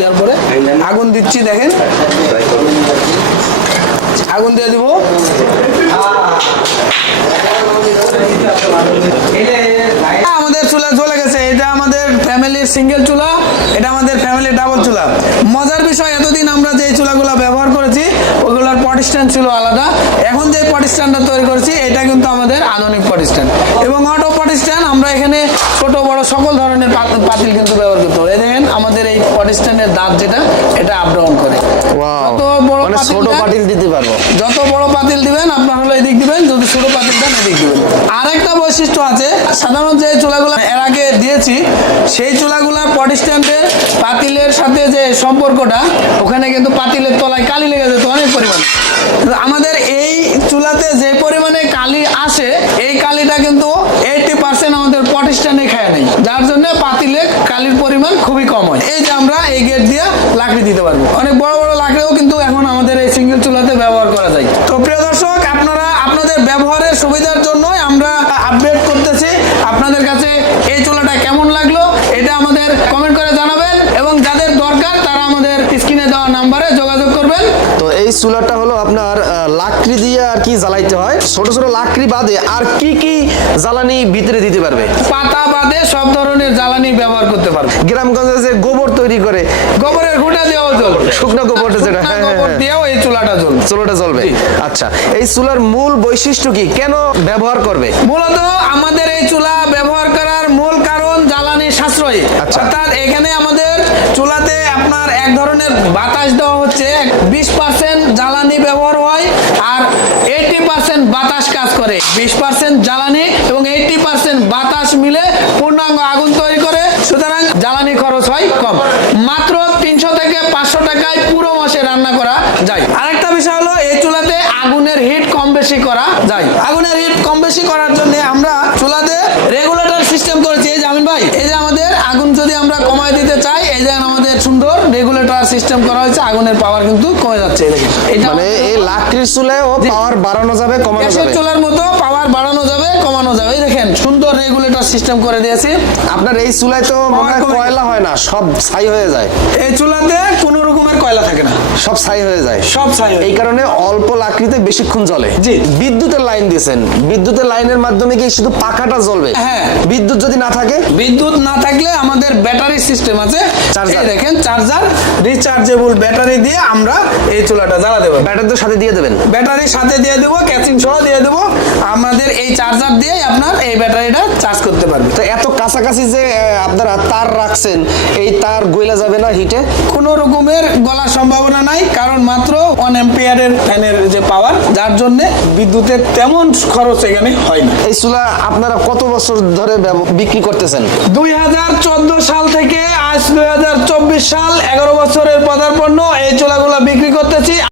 দেওয়ার পরে আগুন দিচ্ছি, দেখেন আগুন দিয়ে দিব। আমাদের চুলা চলে গেছে। এটা আমাদের ফ্যামিলির সিঙ্গেল চুলা, এটা আমাদের ফ্যামিলির ডাবল চুলা। মজার বিষয়, এতদিন আমরা যে চুলাগুলো ব্যবহার করেছি ওগুলোর পট স্ট্যান্ড ছিল আলাদা। এখন যে পট স্ট্যান্ডটা তৈরি করেছি এটা কিন্তু আমাদের আধুনিক পট স্ট্যান্ড এবং অটো পট স্ট্যান্ড। আমরা এখানে ছোট বড় সকল ধরনের পাতিল কিন্তু ব্যবহার করতে পারি। দেখেন আমাদের এই পট স্ট্যান্ডের দাঁত যেটা, এটা আপ ডাউন করে। যত বড় পাতিল দিতে পারবো, যত বড় পাতিল দিবেন আপনার হলো এদিক দিবেন, যদি ছোট পাতিল দেন এদিক দিবেন। আরেকটা বৈশিষ্ট্য আছে, সাধারণ যে চুলাগুলো এর আগে দিয়েছি সেই চুলাগুলোর পট স্ট্যান্ডের পাতিলের সাথে যে সম্পর্কটা, ওখানে কিন্তু পাতিলের তলায় কালি লেগে যেত অনেক পরিমাণে। আমাদের এই চুলাতে যে পরিমাণে কালি আসে, এই কালিটা কিন্তু 80% আমাদের পট স্ট্যান্ডে খায় নেই, যার জন্য পাতিলে কালির পরিমাণ খুবই কম হয়। এই যে আমরা এই গেট দিয়ে লাকড়ি দিতে পারবো, অনেক বড় বড় লাকড়িও কিন্তু এখন আমাদের এই সিঙ্গেল চুলাতে ব্যবহার করা যায়। তো প্রিয় দর্শক, আপনারা আপনাদের ব্যবহারের সুবিধার জন্য আমরা আপডেট করতেছি। আপনাদের কাছে এই চুলাটা কেমন লাগলো এটা আমাদের কমেন্ট করে জানাবেন এবং যাদের দরকার তারা আমাদের স্ক্রিনে দেওয়া নাম্বারে যোগাযোগ করবেন। তো এই চুলাটা হলো আপনার লাকড়ি দিয়ে আর কি জ্বালাইতে হয়, ছোট ছোট লাকড়ি বাদে আর কি কি জ্বালানি ভিতরে দিতে পারবে? পাতা বাদে সব ধরনের জ্বালানি ব্যবহার করতে পারবে। গ্রামগঞ্জে যে গোবর তৈরি করে, গোবরের ঘুঁটা দিয়েও চলবে, শুকনো গোবরটা যেটা, গোবর দিয়েও এই চুলাটা চলবে। আচ্ছা, এই চুলার মূল বৈশিষ্ট্য কি, কেন ব্যবহার করবে? মূলত আমাদের এই চুলা ব্যবহার করার মূল কারণ জ্বালানি সাশ্রয়ী। অর্থাৎ এখানে আমাদের চুলাতে আপনার এক ধরনের বাতাস দেওয়া হচ্ছে, 20% জ্বালানি ব্যবহার হয় আর 80% বাতাস কাজ করে। 20% জ্বালানি এবং 80% বাতাস মিলে পূর্ণাঙ্গ আগুন তৈরি করে, সুতরাং জ্বালানি খরচ হয় কম। মাত্র 300 থেকে 500 টাকায় পুরো মাসে রান্না করা যায়। আরেকটা বিষয় হলো এই চুলাতে আগুনের হিট কম বেশি করা যায়। আগুনের হিট কম বেশি করার জন্য আমরা চুলাতে রেগুলেটর সিস্টেম করেছি। এই যে আমিন ভাই, এই যে আমাদের আগুন যদি আমরা কমায় দিতে চাই, এই যে আমাদের সুন্দর রেগুলেটর সিস্টেম করা হয়েছে, আগুনের পাওয়ার কিন্তু কমে যাচ্ছে। এটা মানে এই লাকড়ির চুলায়ও পাওয়ার বাড়ানো যাবে, কমানো যাবে। গ্যাসের চুলার মতো পাওয়ার বাড়ানো যাবে, কমানো যাবে। এই দেখেন সুন্দর রেগুলেটর সিস্টেম করে দিয়েছি। আপনার এই চুলায় তো মনে হয় কয়লা হয় না, সব ছাই হয়ে যায়। এই চুলাতে কোনো রকমের কয়লা থাকে না, সব ছাই হয়ে যায়, সব ছাই। এই কারণে অল্প লাকড়িতে বেশিক্ষণ জ্বলে। জি। বিদ্যুতের লাইন দিয়েছেন, বিদ্যুতের লাইনের মাধ্যমে কি শুধু পাখাটা জ্বলবে? হ্যাঁ। বিদ্যুৎ যদি না থাকে? বিদ্যুৎ না থাকলে আমাদের ব্যাটারি সিস্টেম আছে, চার্জার। দেখেন চার্জার, রিচার্জেবল ব্যাটারি দিয়ে আমরা এই চুলাটা জ্বালাতে পারবো। ব্যাটারির সাথে দিয়ে দেবেন? ব্যাটারির সাথে দিয়ে দেবো, ক্যাচিং সহ দিয়ে দেবো। আমাদের এই চার্জার দিয়ে আপনার এই ব্যাটারিটা চার্জ করতে পারবে। তো এত কাছাকাছি যে আপনারা তার রাখছেন, এই তার গইলা যাবে না হিটে? কোনো রকমের গলার সম্ভাবনা নাই, কারণ মাত্র 1 অ্যাম্পিয়ারের ফ্যানের যে পাওয়ার, যার জন্য বিদ্যুতের তেমন খরচ এখানে হয় না। এই চুলা আপনারা কত বছর ধরে বিক্রি করতেছেন? 2014 সাল থেকে আজ 2024 সাল, 11 বছরের পদার্পণ্য এই চুলাগুলো বিক্রি করতেছি।